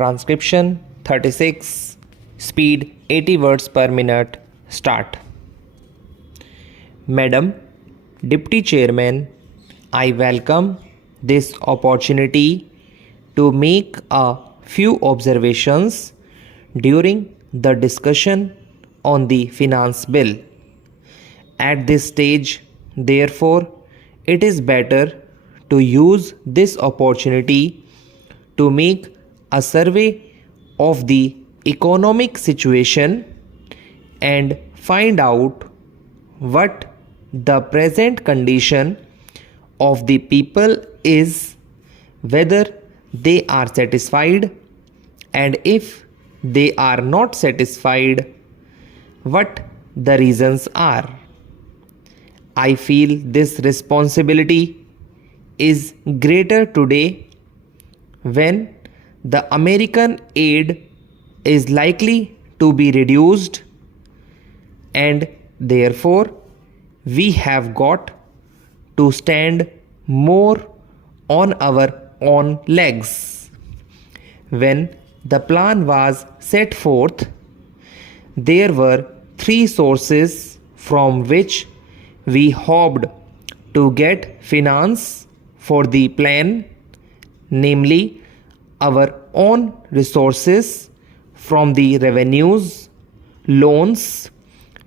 Transcription 36, speed 80 words per minute, start. Madam Deputy Chairman, I welcome this opportunity to make a few observations during the discussion on the finance bill. At this stage, therefore, it is better to use this opportunity to make a survey of the economic situation and find out what the present condition of the people is, whether they are satisfied, and if they are not satisfied, what the reasons are. I feel this responsibility is greater today when the American aid is likely to be reduced, and therefore we have got to stand more on our own legs. When the plan was set forth, there were three sources from which we hoped to get finance for the plan, namely our own resources from the revenues, loans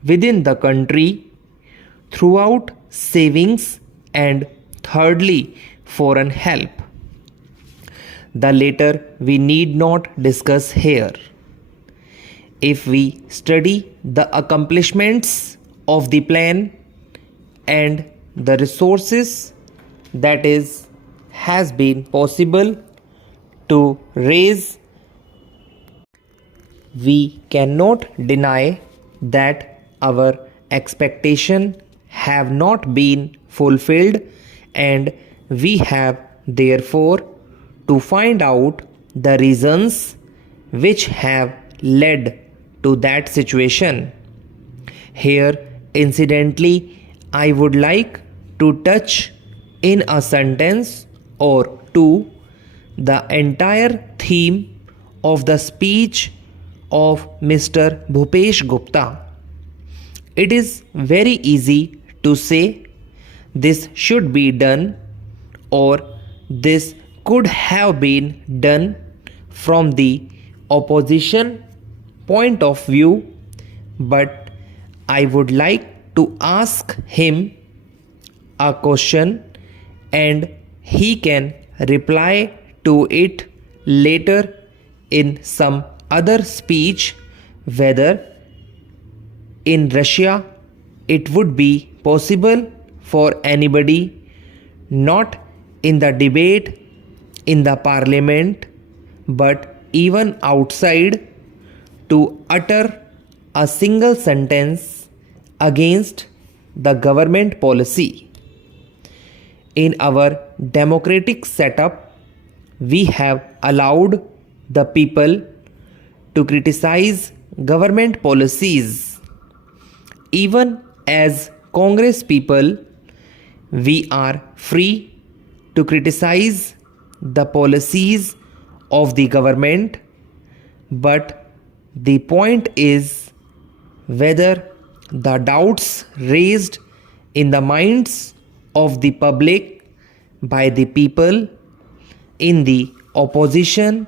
within the country, throughout savings, and thirdly, foreign help. The latter we need not discuss here. If we study the accomplishments of the plan and the resources that has been possible to raise, we cannot deny that our expectations have not been fulfilled, and we have therefore to find out the reasons which have led to that situation. Here, incidentally, I would like to touch in a sentence or two the entire theme of the speech of Mr. Bhupesh Gupta. It is very easy to say this should be done or this could have been done from the opposition point of view, but I would like to ask him a question and he can reply to it later in some other speech, whether in Russia it would be possible for anybody, not in the debate in the parliament, but even outside, to utter a single sentence against the government policy. In our democratic setup, we have allowed the people to criticize government policies. Even as Congress people, we are free to criticize the policies of the government, but the point is whether the doubts raised in the minds of the public by the people in the opposition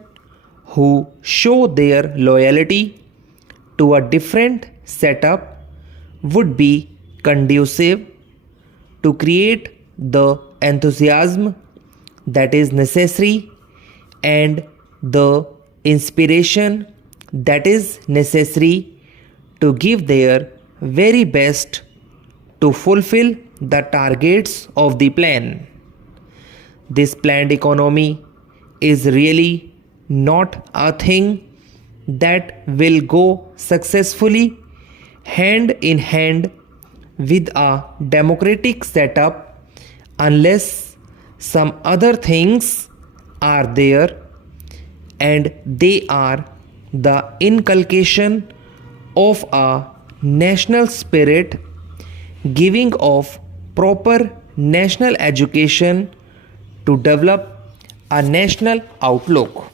who show their loyalty to a different setup would be conducive to create the enthusiasm that is necessary and the inspiration that is necessary to give their very best to fulfill the targets of the plan. This planned economy is really not a thing that will go successfully hand in hand with a democratic setup unless some other things are there, and they are the inculcation of a national spirit, giving of proper national education to develop a national outlook.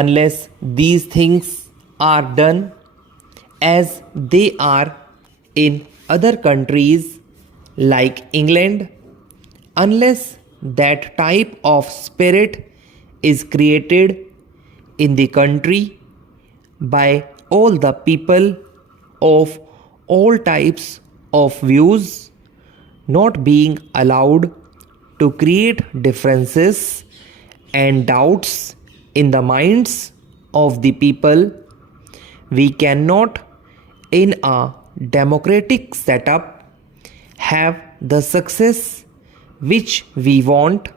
unless these things are done as they are in other countries like England, unless that type of spirit is created in the country by all the people of all types of views, not being allowed to create differences and doubts in the minds of the people, we cannot, in a democratic setup, have the success which we want,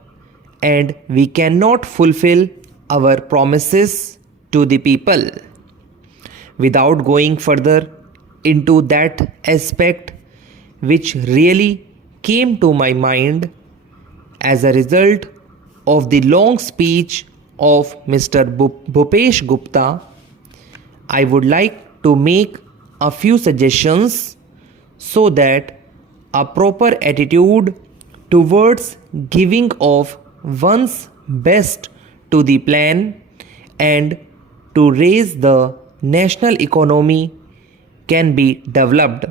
and we cannot fulfill our promises to the people. Without going further into that aspect which really came to my mind as a result of the long speech of Mr. Bhupesh Gupta, I would like to make a few suggestions so that a proper attitude towards giving of one's best to the plan and to raise the national economy can be developed.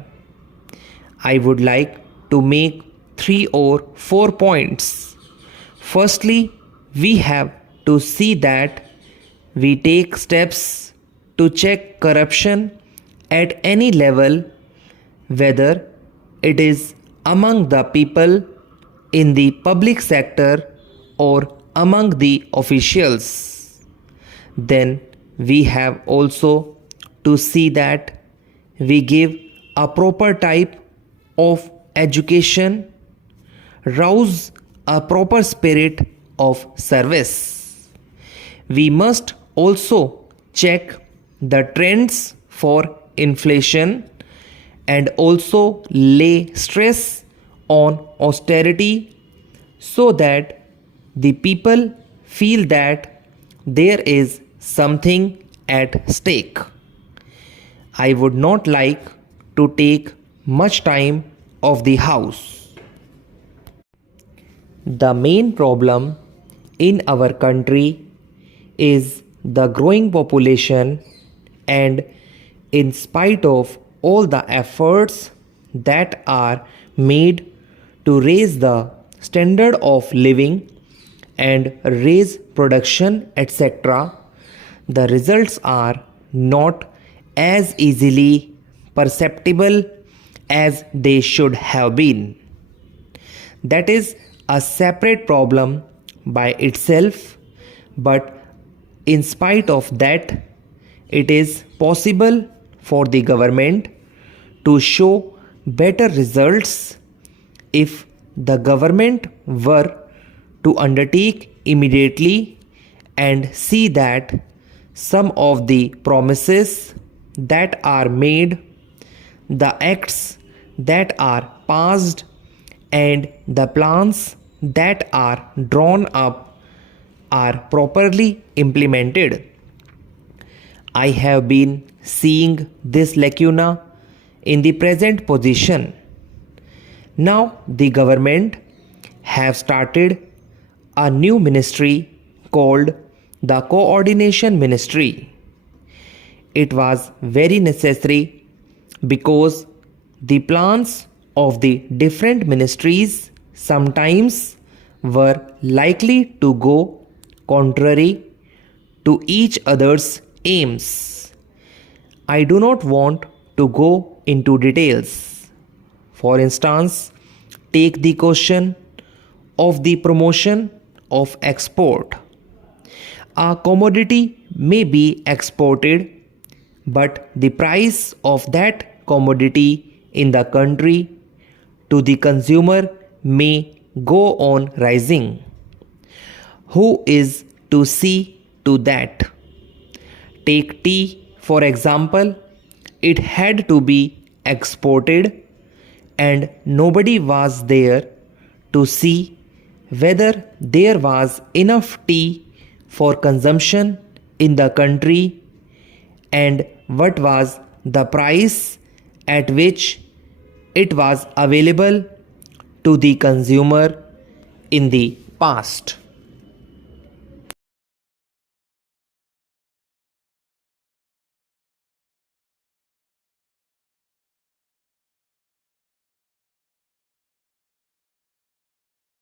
I would like to make 3 or 4 points. Firstly, we have to see that we take steps to check corruption at any level, whether it is among the people in the public sector or among the officials. Then we have also to see that we give a proper type of education, rouse a proper spirit of service. We must also check the trends for inflation and also lay stress on austerity so that the people feel that there is something at stake. I would not like to take much time of the house. The main problem in our country is the growing population, and in spite of all the efforts that are made to raise the standard of living and raise production, etc., the results are not as easily perceptible as they should have been. That is a separate problem by itself, but in spite of that, it is possible for the government to show better results if the government were to undertake immediately and see that some of the promises that are made, the acts that are passed, and the plans that are drawn up are properly implemented. I have been seeing this lacuna in the present position. Now the government have started a new ministry called the Coordination Ministry. It was very necessary because the plans of the different ministries sometimes were likely to go contrary to each other's aims. I do not want to go into details. For instance, take the question of the promotion of export. A commodity may be exported, but the price of that commodity in the country to the consumer may go on rising. Who is to see to that? Take tea, for example. It had to be exported, and nobody was there to see whether there was enough tea for consumption in the country and what was the price at which it was available to the consumer in the past.